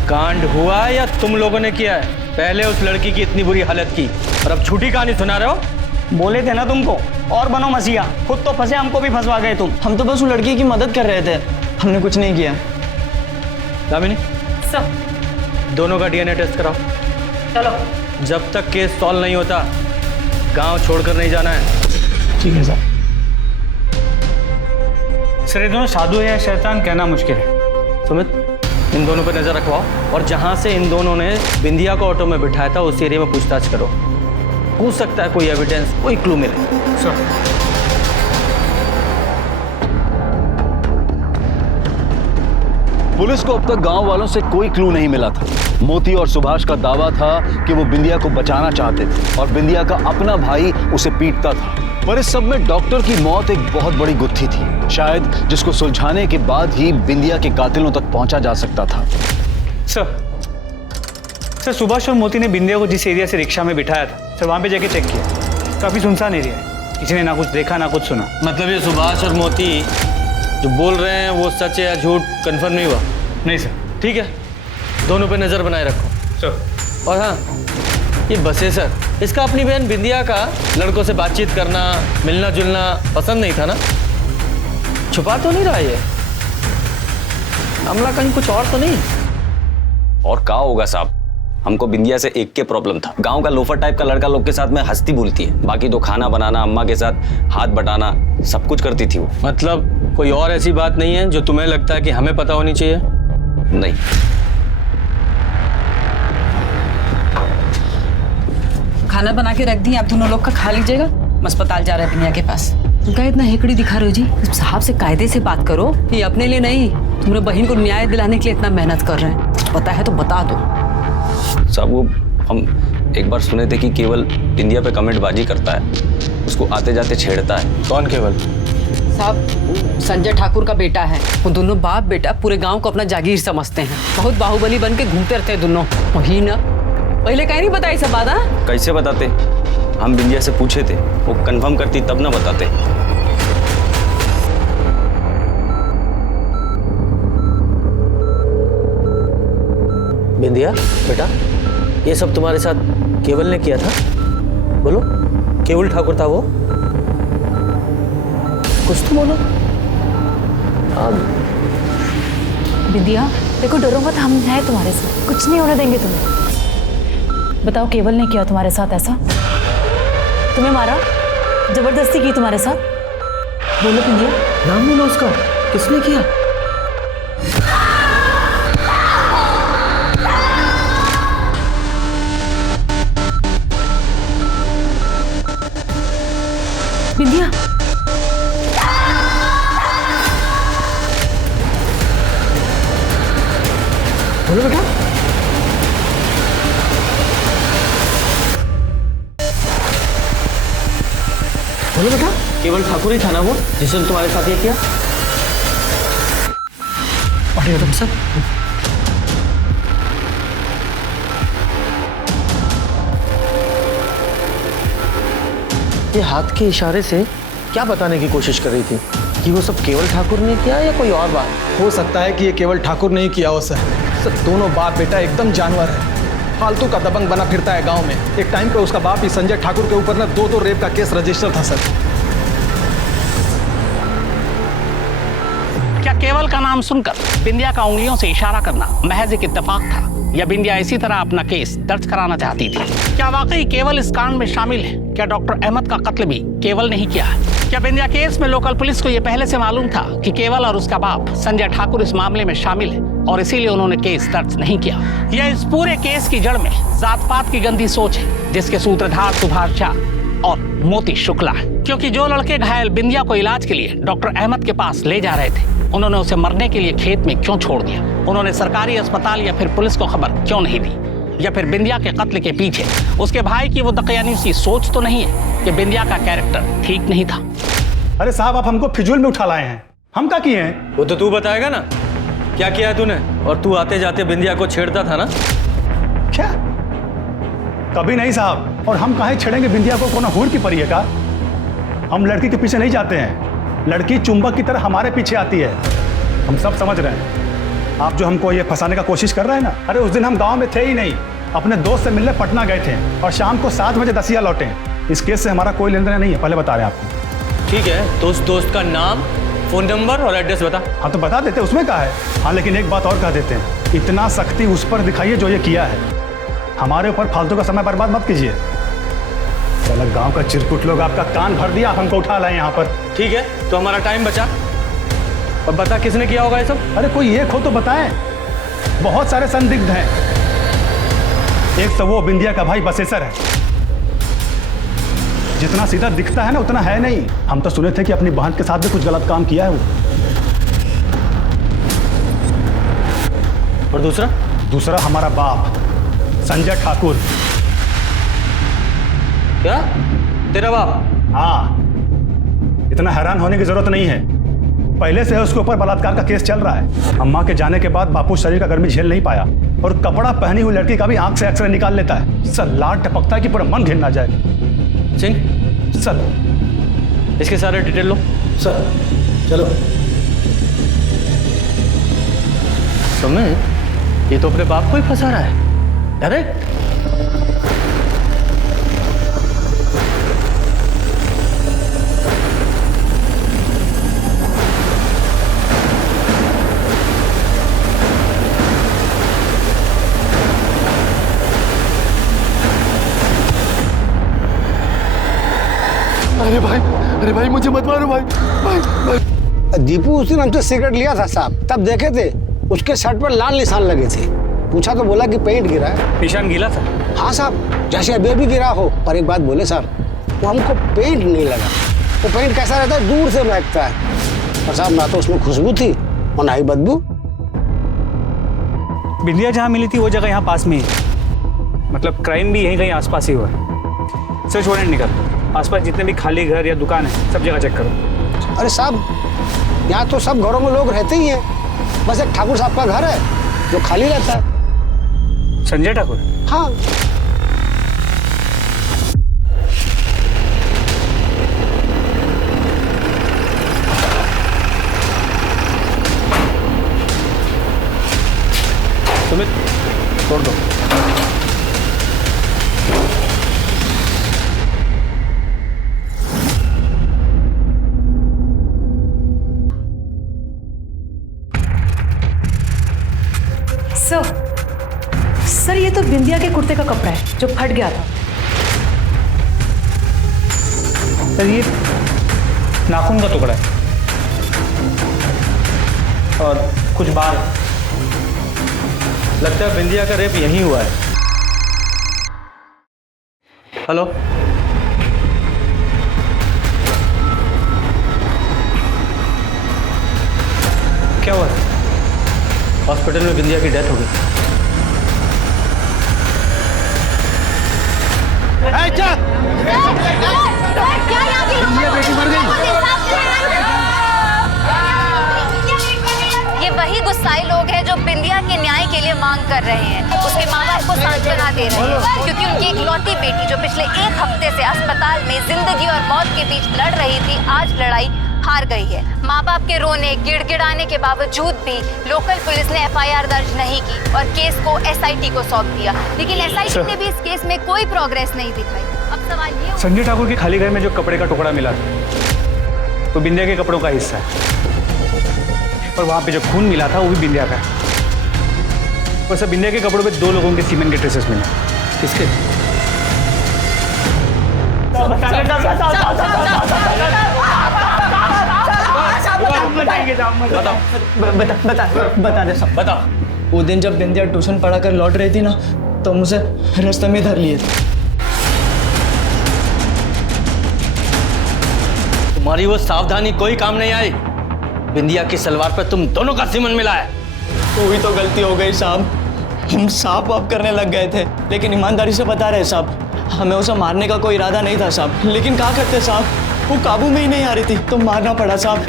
कांड हुआ या तुम लोगों ने किया है? पहले उस लड़की की इतनी बुरी हालत की और अब झूठी कहानी सुना रहे हो। बोले थे ना तुमको, और बनो मसीहा, खुद तो फंसे, हमको भी फंसवा गए तुम। हम तो बस उस लड़की की मदद कर रहे थे, हमने कुछ नहीं किया। दामिनी सर, दोनों का डीएनए टेस्ट कराओ। चलो। जब तक केस सॉल्व नहीं होता गांव छोड़कर नहीं जाना है। ठीक है सर। सर ये दोनों साधु है या शैतान कहना मुश्किल है। सुमित, इन दोनों पर नजर रखवाओ और जहां से इन दोनों ने बिंदिया को ऑटो में बिठाया था उस एरिया में पूछताछ करो। हो सकता है कोई एविडेंस, कोई क्लू मिले। सर पुलिस को अब तक गांव वालों से कोई क्लू नहीं मिला था। मोती और सुभाष का दावा था कि वो बिंदिया को बचाना चाहते थे और बिंदिया का अपना भाई उसे पीटता था। पर इस सब में डॉक्टर की मौत एक बहुत बड़ी गुत्थी थी, शायद जिसको सुलझाने के बाद ही बिंदिया के कातिलों तक पहुंचा जा सकता था। सर सुभाष और मोती ने बिंदिया को जिस एरिया से रिक्शा में बिठाया था सर, वहां पे जाके चेक किया, काफी सुनसान एरिया है। किसी ने ना कुछ देखा ना कुछ सुना। मतलब ये सुभाष और मोती जो बोल रहे हैं वो सच है या झूठ कंफर्म नहीं हुआ? नहीं सर। ठीक है, दोनों पे नजर बनाए रखो। सर। और हाँ, ये बसेसर, इसका अपनी बहन बिंदिया का लड़कों से बातचीत करना, मिलना जुलना पसंद नहीं था ना? छुपा तो नहीं रहा ये मामला कहीं कुछ और तो नहीं? और क्या होगा साहब, हमको बिंदिया से एक के प्रॉब्लम था। गांव का लोफर टाइप का लड़का लोग के साथ में हंसती बोलती है, बाकी तो खाना बनाना, अम्मा के साथ हाथ बटाना सब कुछ करती थी वो। मतलब कोई और ऐसी बात नहीं है जो तुम्हें लगता है कि हमें पता होनी चाहिए? नहीं। खाना बना के रख दी, आप दोनों लोग का खा लीजिएगा। मैं अस्पताल जा रहा है बिंदिया के पास। तुम क्या इतना हेकड़ी दिखा रहे हो जी? साहब से कायदे से बात करो। ये अपने लिए नहीं, तुम्हारे बहन को न्याय दिलाने के लिए इतना मेहनत कर रहे हैं। पता है तो बता दो। साहब वो हम एक बार सुने थे कि केवल बिंदिया पे कमेंटबाजी करता है, उसको आते जाते छेड़ता है। कौन केवल? साहब संजय ठाकुर का बेटा है। वो दोनों बाप बेटा पूरे गांव को अपना जागीर समझते हैं। बहुत बाहुबली बन के घूमते रहते हैं दोनों। वही ना, पहले कहीं नहीं बताई सब बात। हाँ कैसे बताते? हम बिंदिया से पूछे थे, वो कंफर्म करती तब ना बताते। बिंदिया बेटा, ये सब तुम्हारे साथ केवल ने किया था? बोलो, केवल ठाकुर था वो? कुछ तो बोलो। बिंदिया देखो, डरो मत, हम हैं तुम्हारे साथ, कुछ नहीं होने देंगे तुम्हें। बताओ, केवल ने किया तुम्हारे साथ ऐसा? तुम्हें मारा, जबरदस्ती की तुम्हारे साथ? बोलो बिंदिया। नाम बोलो उसका, किसने किया? बिंदिया बोलो बेटा। बोलो बेटा, केवल ठाकुर ही था ना वो जिसने तुम्हारे साथ ये किया? अरे तुम सब ये हाथ के इशारे से क्या बताने की कोशिश कर रही थी? कि वो सब केवल ठाकुर ने किया या कोई और बात? हो सकता है कि ये केवल ठाकुर नहीं किया हो सर। दोनों बाप बेटा एकदम जानवर है, फालतू का दबंग बना फिरता है गांव में। एक टाइम पे उसका बाप ही संजय ठाकुर के ऊपर ना 2 रेप का केस रजिस्टर था सर। क्या केवल का नाम सुनकर बिंदिया का उंगलियों से इशारा करना महज एक इत्तेफाक था, या बिंदिया इसी तरह अपना केस दर्ज कराना चाहती थी? क्या वाकई केवल इस कांड में शामिल है? क्या डॉक्टर अहमद का कत्ल भी केवल नहीं किया है? क्या बिंदिया केस में लोकल पुलिस को यह पहले से मालूम था कि केवल और उसका बाप संजय ठाकुर इस मामले में शामिल है और इसीलिए उन्होंने केस दर्ज नहीं किया? यह इस पूरे केस की जड़ में जात पात की गंदी सोच है, जिसके सूत्रधार सुभाष झा और मोती शुक्ला है। क्योंकि जो लड़के घायल बिंदिया को इलाज के लिए डॉक्टर अहमद के पास ले जा रहे थे, उन्होंने उसे मरने के लिए खेत में क्यों छोड़ दिया? उन्होंने सरकारी अस्पताल या फिर पुलिस को खबर क्यों नहीं दी? या फिर बिंदिया के कत्ल के पीछे उसके भाई की वो दकियानी सी सोच तो नहीं है कि बिंदिया का कैरेक्टर ठीक नहीं था? अरे साहब, आप हमको फिजूल में उठा लाए हैं। हम क्या किए हैं? वो तो तू बताएगा ना, क्या किया तूने? और तू आते जाते बिंदिया को छेड़ता था ना? क्या? कभी नहीं साहब। और हम काहे छेड़ेंगे बिंदिया को? कौन हूर की परी है का? हम लड़की के पीछे नहीं जाते हैं, लड़की चुंबक की तरह हमारे पीछे आती है। हम सब समझ रहे हैं। आप जो हमको ये फंसाने का कोशिश कर रहे हैं ना, अरे उस दिन हम गांव में थे ही नहीं, अपने दोस्त से मिलने पटना गए थे और शाम को 7 बजे दसिया लौटे। इस केस से हमारा कोई लेन देन नहीं है, पहले बता रहे हैं आपको। ठीक है, तो उस दोस्त का नाम, फोन नंबर और एड्रेस बता। हाँ तो बता देते, उसमें क्या है। हाँ लेकिन एक बात और कह देते हैं, इतना सख्ती उस पर दिखाइए जो ये किया है। हमारे ऊपर फालतू का समय बर्बाद मत कीजिए। चलो गांव का चिरकुट लोग आपका कान भर दिया, हमको उठा लाए यहाँ पर। ठीक है, तो हमारा टाइम बचा। और बता किसने किया होगा ये सब? अरे कोई एक हो तो बताएं, बहुत सारे संदिग्ध हैं। एक तो वो बिंदिया का भाई बसेसर है, जितना सीधा दिखता है ना उतना है नहीं। हम तो सुने थे कि अपनी बहन के साथ भी कुछ गलत काम किया है वो। और दूसरा हमारा बाप संजय ठाकुर। क्या? तेरा बाप? हाँ, इतना हैरान होने की जरूरत नहीं है, पहले से उसके ऊपर बलात्कार का केस चल रहा है। अम्मा के जाने के बाद बापू शरीर का गर्मी झेल नहीं पाया और कपड़ा पहनी हुई लड़की का भी आंख से एक्सरे निकाल लेता है। सर लाड टपकता है कि पूरा मन घिन ना जाए। सिंह, सर इसके सारे डिटेल लो। सर चलो। सुमित, ये तो अपने बाप को ही फंसा रहा है। अरे अरे भाई मुझे मत मारो भाई। भाई दीपू उस दिन हमसे सिगरेट लिया था साहब, तब देखे थे उसके शर्ट पर लाल निशान लगे थे। पूछा तो बोला कि पेंट गिरा है। निशान गिला था? हाँ साहब, जैसे अभी भी गिरा हो। पर एक बात बोले साहब, वो हमको पेंट नहीं लगा। वो पेंट कैसा रहता है, दूर से महकता है। और साहब ना तो उसमें खुशबू थी और ना ही बदबू। बिंदिया जहाँ मिली थी वो जगह यहाँ पास में ही, मतलब क्राइम भी यहीं कहीं आसपास ही हुआ है। सर्च वारंट निकल, आसपास जितने भी खाली घर या दुकान है सब जगह चेक करो। अरे साहब, यहाँ तो सब घरों में लोग रहते ही हैं, बस एक ठाकुर साहब का घर है जो खाली रहता है। संजय ठाकुर? हाँ। सुमित, छोड़ दो। सर ये तो बिंदिया के कुर्ते का कपड़ा है जो फट गया था। सर ये नाखून का टुकड़ा है और कुछ बाल। लगता है बिंदिया का रेप यहीं हुआ है। हेलो, क्या हुआ? हॉस्पिटल में बिंदिया की डेथ हो गई। बेटी मर गई। ये वही गुस्साई लोग हैं जो बिंदिया के न्याय के लिए मांग कर रहे हैं। उसके माँ बाप को सांत्वना दे रहे हैं क्योंकि उनकी इकलौती बेटी जो पिछले 1 हफ्ते से अस्पताल में जिंदगी और मौत के बीच लड़ रही थी, आज लड़ाई हार गई है। माँ बाप के रोने गिड़गिड़ाने के बावजूद भी लोकल पुलिस ने FIR दर्ज नहीं की और केस को SIT को सौंप दिया, लेकिन SIT ने भी इस केस में कोई प्रोग्रेस नहीं दिखाई। अब सवाल ये, संजय ठाकुर के खाली घर में जो कपड़े का टुकड़ा मिला था तो बिंदिया के कपड़ों का हिस्सा है और वहां पे जो खून मिला था वो भी बिंदिया का है। और सब बिंदिया के कपड़ों पे 2 लोगों के सीमेंट के ट्रेसेस मिले। किसके? बता दे सब। बता। वो दिन जब बिंदिया ट्यूशन पढ़ा कर लौट रही थी ना, तो मुझे रास्ते में धर लिए थे। तुम्हारी वो सावधानी कोई काम नहीं आई। बिंदिया की सलवार पर तुम दोनों का सीमन मिला है। वही तो गलती हो गई साहब। हम साफ वाप करने लग गए थे, लेकिन ईमानदारी से बता रहे साहब, हमें उसे मारने का कोई इरादा नहीं था साहब। लेकिन क्या करते साहब, वो काबू में ही नहीं आ रही थी तो मारना पड़ा साहब।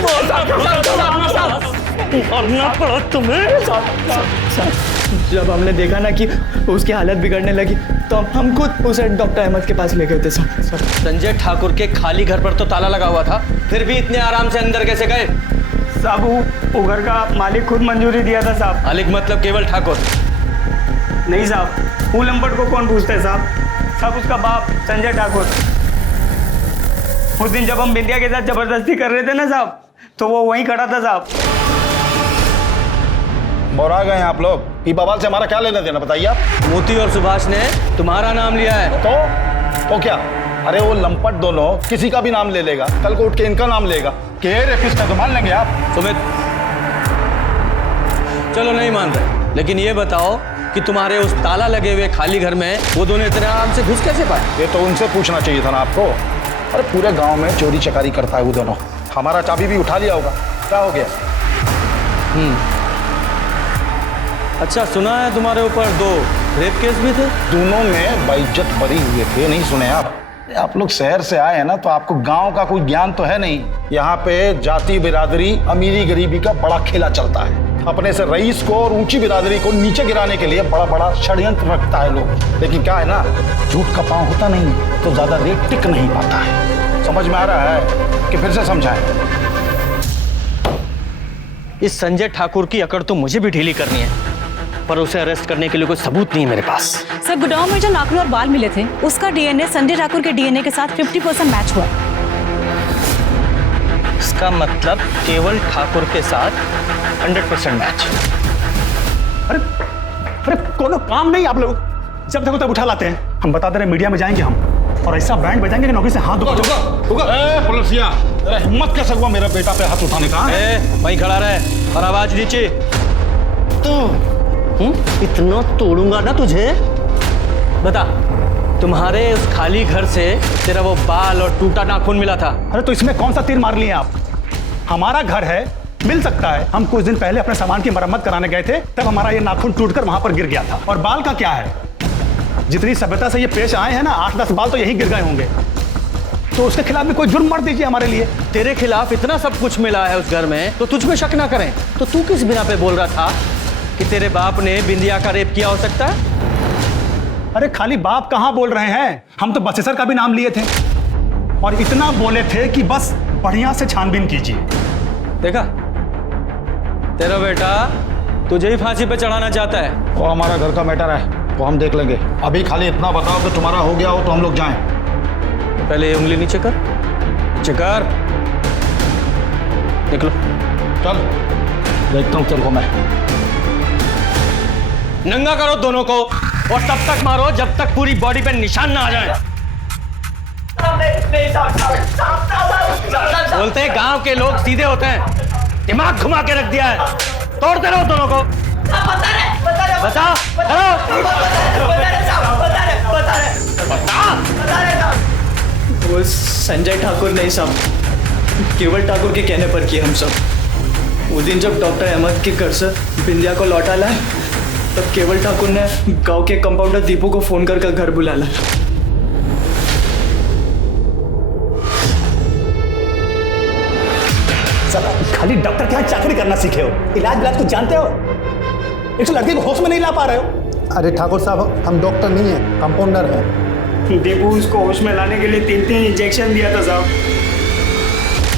मारना पड़ा तुम्हें साहब। जब हमने देखा ना कि उसकी हालत बिगड़ने लगी तो हम खुद उसे डॉक्टर अहमद के पास ले गए थे साहब। संजय ठाकुर के खाली घर पर तो ताला लगा हुआ था, फिर भी इतने आराम से अंदर कैसे गए? साहब वो घर का मालिक खुद मंजूरी दिया था साहब। मालिक मतलब केवल ठाकुर? नहीं साहब, वो लंपट को कौन पूछता है साहब? सब उसका बाप संजय ठाकुर। उस दिन जब हम बिंदिया के साथ जबरदस्ती कर रहे थे ना साहब, तो वो वहीं खड़ा था साहब। और आ गए हैं आप लोग। ये बवाल से हमारा क्या लेना देना बताइए आप? मोती और सुभाष ने तुम्हारा नाम लिया है। तो क्या? अरे वो लंपट दोनों किसी का भी नाम ले लेगा, कल को उठ के इनका नाम लेगा कि रेपिस्ट है, तो मान लेंगे आप? सुमित, चलो नहीं मान रहे, लेकिन ये बताओ कि तुम्हारे उस ताला लगे हुए खाली घर में वो दोनों इतने आराम से घुस कैसे पाए? ये तो उनसे पूछना चाहिए था ना आपको। अरे पूरे गांव में चोरी चकारी करता है वो दोनों। हमारा चाबी भी उठा लिया होगा, क्या हो गया? अच्छा, सुना है तुम्हारे ऊपर 2 रेप केस भी थे? दोनों में बेइज्जत बरी हुए थे, नहीं सुने आप? आप लोग शहर से आए हैं ना, तो आपको गांव का कोई ज्ञान तो है नहीं। यहाँ पे जाति बिरादरी अमीरी गरीबी का बड़ा खेला चलता है। अपने से रईस को और ऊंची बिरादरी को नीचे गिराने के लिए बड़ा बड़ा षड्यंत्र रखता है लोग। लेकिन क्या है ना, झूठ का पांव होता नहीं है तो ज्यादा देर टिक नहीं पाता है। समझ में आ रहा है कि फिर से समझाएं? इस संजय ठाकुर की अकड़ तो मुझे भी ढीली करनी है, पर उसे अरेस्ट करने के लिए कोई सबूत नहीं है मेरे पास। सर गोडाउन में जो नाखून और बाल मिले थे उसका डीएनए संजय ठाकुर के डीएनए के साथ 50% मैच हुआ। इसका मतलब केवल ठाकुर के साथ 100% मैच। अरे कोनो काम नहीं आप लोग, जब देखो तब उठा लाते हैं। हम बता दे रहे मीडिया में जाएंगे हम, और ऐसा बैंड बजाएंगे कि नौकरी से हाथ धो। पुलिसिया, हिम्मत कैसे हुआ मेरा बेटा पे हाथ उठाने का? वहीं खड़ा रहे और आवाज नीचे। तो इतना तोड़ूंगा ना तुझे। बता, तुम्हारे उस खाली घर से तेरा वो बाल और टूटा नाखून मिला था। अरे तो इसमें कौन सा तीर मार लिए आप? हमारा घर है, मिल सकता है। हम कुछ दिन पहले अपने सामान की मरम्मत कराने गए थे, तब हमारा ये नाखून टूटकर वहां पर गिर गया था। और बाल का क्या है? जितनी सभ्यता से ये पेश आए हैं ना, 8-10 बाल तो यही गिर गए होंगे। तो उसके खिलाफ भी कोई जुर्म मत दीजिए हमारे लिए। तेरे खिलाफ इतना सब कुछ मिला है उस घर में, तो तुझ पे शक ना करें। तो तू किस बिना पे बोल रहा था कि तेरे बाप ने बिंदिया का रेप किया हो सकता है? अरे खाली बाप कहां बोल रहे हैं, हम तो बसेसर का भी नाम लिए थे, और इतना बोले थे कि बस बढ़िया से छानबीन कीजिए। देखा, तेरा बेटा तुझे ही फांसी पे चढ़ाना चाहता है। वो हमारा घर का मैटर है, वो हम देख लेंगे। अभी खाली इतना बताओ कि तुम्हारा हो गया हो तो हम लोग जाएं। पहले ये उंगली नीचे कर, नीचे कर। देख लो। चल देखता हूँ तेरे को मैं। नंगा करो दोनों को, और तब तक मारो जब तक पूरी बॉडी पे निशान ना आ जाए। बोलते हैं गांव के लोग सीधे होते हैं, दिमाग घुमा के रख दिया है। तोड़ते रहो दोनों को। बता, वो संजय ठाकुर नहीं साहब, केवल ठाकुर के कहने पर किए हम सब। वो दिन जब डॉक्टर अहमद के घर से बिंदिया को लौटा लाए, तब केवल ठाकुर ने गांव के कंपाउंडर दीपू को फोन कर घर बुला लाया। खाली डॉक्टर के यहाँ चाकरी करना सीखे हो, इलाज तो जानते हो। एक लड़के को होश में नहीं ला पा रहे हो। अरे ठाकुर साहब, हम डॉक्टर नहीं हैं, कंपाउंडर हैं। दीपू उसको होश में लाने के लिए 3 इंजेक्शन दिया था साहब।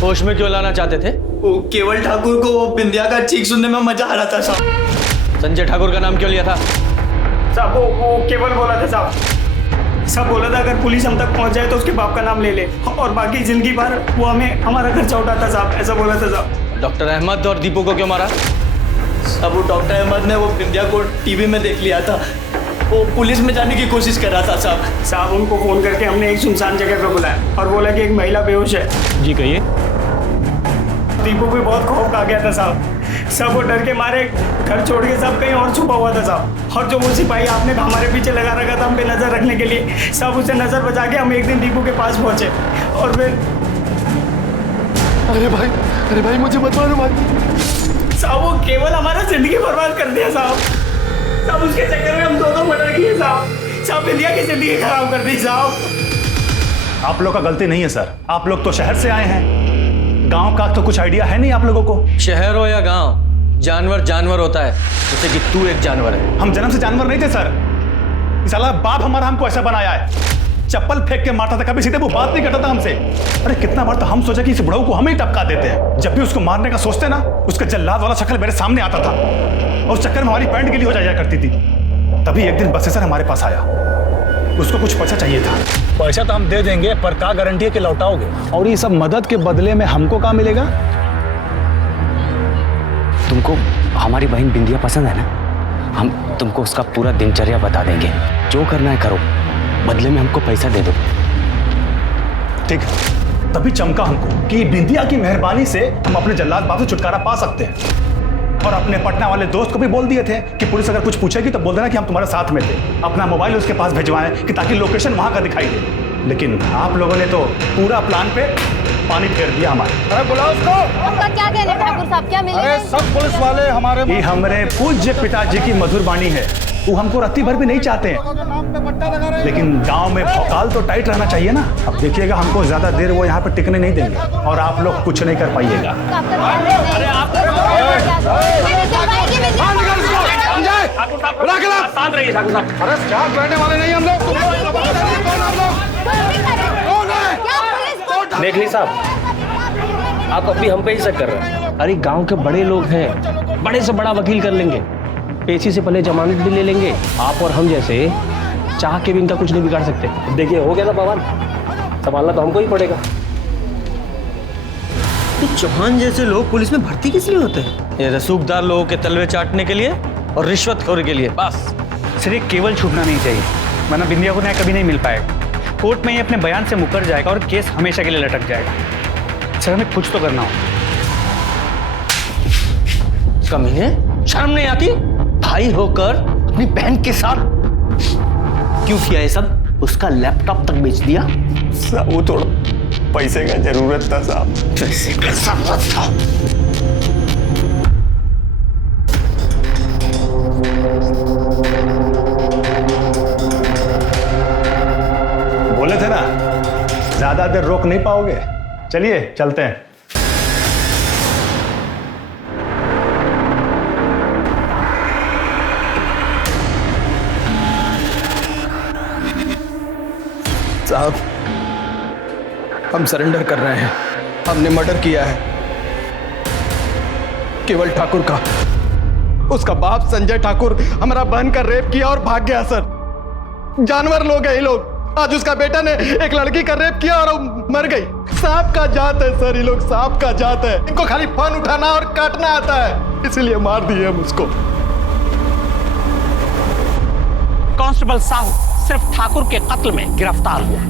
होश में क्यों लाना चाहते थे? वो केवल ठाकुर को बिंदिया का चीख सुनने में मजा आ रहा था साहब। संजय ठाकुर का नाम क्यों लिया था? साहब वो केवल बोला था साहब। सब बोला था अगर पुलिस हम तक पहुंच जाए तो उसके बाप का नाम ले ले, और बाकी जिंदगी भर वो हमें हमारा खर्चा उठाता साहब, ऐसा बोला था साहब। डॉक्टर अहमद और दीपू को क्यों मारा? अब वो डॉक्टर अहमद ने वो बिंदिया को टीवी में देख लिया था, वो पुलिस में जाने की कोशिश कर रहा था साहब। साहब उनको फोन करके हमने एक सुनसान जगह पे बुलाया और बोला कि एक महिला बेहोश है। जी कहिए। दीपू भी बहुत खौफ आ गया था साहब। सब वो डर के मारे घर छोड़ के सब कहीं और छुपा हुआ था साहब। और जो वो सिपाही आपने हमारे पीछे लगा रखा था हम पे नजर रखने के लिए, सब उसे नजर बचा के हम एक दिन दीपू के पास पहुंचे, और फिर अरे भाई मुझे बता दो भाई। साहब वो केवल हमारा जिंदगी बर्बाद कर दिया साहब। साहब उसके चक्कर में हम दोनों मर्डर किए साहब। साहब इंडिया की जिंदगी खराब कर दी साहब। आप लोग का गलती नहीं है सर, आप लोग तो शहर से आए हैं, गांव का तो कुछ आइडिया है नहीं आप लोगों को। शहर हो या गांव, जानवर जानवर होता है, जैसे कि तू एक जानवर है। हम जन्म से जानवर नहीं थे सर, साला बाप हमारा हमको ऐसा बनाया है। चप्पल फेंक के मारता था, कभी सीधे वो बात नहीं करता था हमसे। अरे कितना बार तो हम सोचा कि इस बुढ़ऊ को हम ही टपका देते हैं। जब भी उसको मारने का सोचते ना, उसका जल्लाद वाला शक्ल मेरे सामने आता था, और उस चक्कर में हमारी पैंट गिली हो जाया करती थी। तभी एक दिन बसेसर हमारे पास आया, उसको कुछ पैसा चाहिए था। पैसा तो हम दे देंगे, पर क्या गारंटी है कि लौटाओगे? और ये सब मदद के बदले में हमको क्या मिलेगा? तुमको हमारी बहन बिंदिया पसंद है ना? हम तुमको उसका पूरा दिनचर्या बता देंगे, जो करना है करो, बदले में हमको पैसा दे दो। ठीक, तभी चमका हमको कि बिंदिया की मेहरबानी से हम अपने जल्लाद बाप से छुटकारा पा सकते हैं। और अपने पटना वाले दोस्त को भी बोल दिए थे कि पुलिस अगर कुछ पूछेगी तो बोल देना कि हम तुम्हारे साथ में थे। अपना मोबाइल उसके पास भिजवाएं कि ताकि लोकेशन वहां का दिखाई दे। लेकिन आप लोगों ने तो पूरा प्लान पे पानी फेर दिया हमारे। अरे बुलाओ उसको। आपका क्या कहना है ठाकुर साहब, क्या मिलेगा? अरे सब पुलिस वाले हमारे ये हमारे पूज्य पिताजी की मधुर वाणी है, वो हमको रत्ती भर भी नहीं चाहते हैं। लेकिन गांव में भौकाल तो टाइट रहना चाहिए ना। अब देखिएगा, हमको ज्यादा देर वो यहाँ पे टिकने नहीं देंगे, और आप लोग कुछ नहीं कर पाइएगा। शांत रहिए ठाकुर साहब। अरे शांत रहने वाले नहीं हम लोग। देख ली साहब, आप अभी हम पे ही शक कर रहे हैं। अरे गांव के बड़े लोग हैं, बड़े से बड़ा वकील कर लेंगे, पेशी से पहले जमानत भी ले लेंगे। आप और हम जैसे चाह के भी इनका कुछ नहीं बिगाड़ सकते। देखिए हो गया ना पवन, संभालना तो हमको ही पड़ेगा। तो चौहान जैसे लोग पुलिस में भर्ती किस लिए होते हैं? ये रसूखदार लोगों के तलवे चाटने के लिए और रिश्वतखोरी के लिए, बस। सिर्फ केवल छूटना नहीं चाहिए, वरना बिंदिया को न्याय कभी नहीं मिल पाएगा। कोर्ट में ये अपने बयान से मुकर जाएगा और केस हमेशा के लिए लटक जाएगा। सर हमें कुछ तो करना होगा। कमीने, शर्म नहीं आती? भाई होकर अपनी बहन के साथ क्यों किया ये सब? उसका लैपटॉप तक बेच दिया। साहब वो थोड़ा पैसे का जरूरत था साहब। पैसे का जरूरत था। बोले थे ना ज्यादा देर रोक नहीं पाओगे। चलिए चलते हैं। साहब हम सरेंडर कर रहे हैं। हमने मर्डर किया है केवल ठाकुर का। उसका बाप संजय ठाकुर हमारा बहन का रेप किया और भाग गया सर। जानवर लोग हैं ये लोग। आज उसका बेटा ने एक लड़की का रेप किया और मर गई। सांप का जात है सर, ये लोग सांप का जात है। इनको खाली फन उठाना और काटना आता है, इसीलिए मार दिए हम उसको। कांस्टेबल साहू सिर्फ ठाकुर के कत्ल में गिरफ्तार हुआ।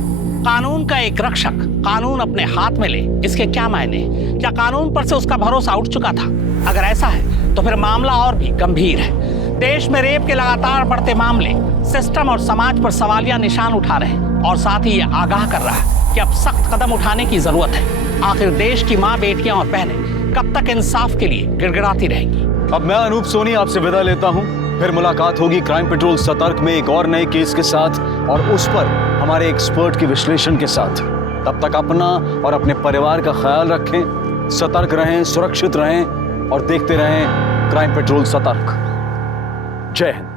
कानून का एक रक्षक कानून अपने हाथ में ले, इसके क्या मायने? क्या कानून पर से उसका भरोसा उठ चुका था? अगर ऐसा है तो फिर मामला और भी गंभीर है। देश में रेप के लगातार बढ़ते मामले सिस्टम और समाज पर सवालिया निशान उठा रहे हैं और साथ ही ये आगाह कर रहा है कि अब सख्त कदम उठाने की जरूरत है। आखिर देश की माँ, बेटियां और बहनें कब तक इंसाफ के लिए गिड़गिड़ाती रहेंगी? अब मैं अनूप सोनी आपसे विदा लेता हूं। फिर मुलाकात होगी क्राइम पेट्रोल सतर्क में एक और नए केस के साथ और उस पर हमारे एक्सपर्ट के विश्लेषण के साथ। तब तक अपना और अपने परिवार का ख्याल रखें, सतर्क रहें, सुरक्षित रहें और देखते रहें क्राइम पेट्रोल सतर्क। जय हिंद।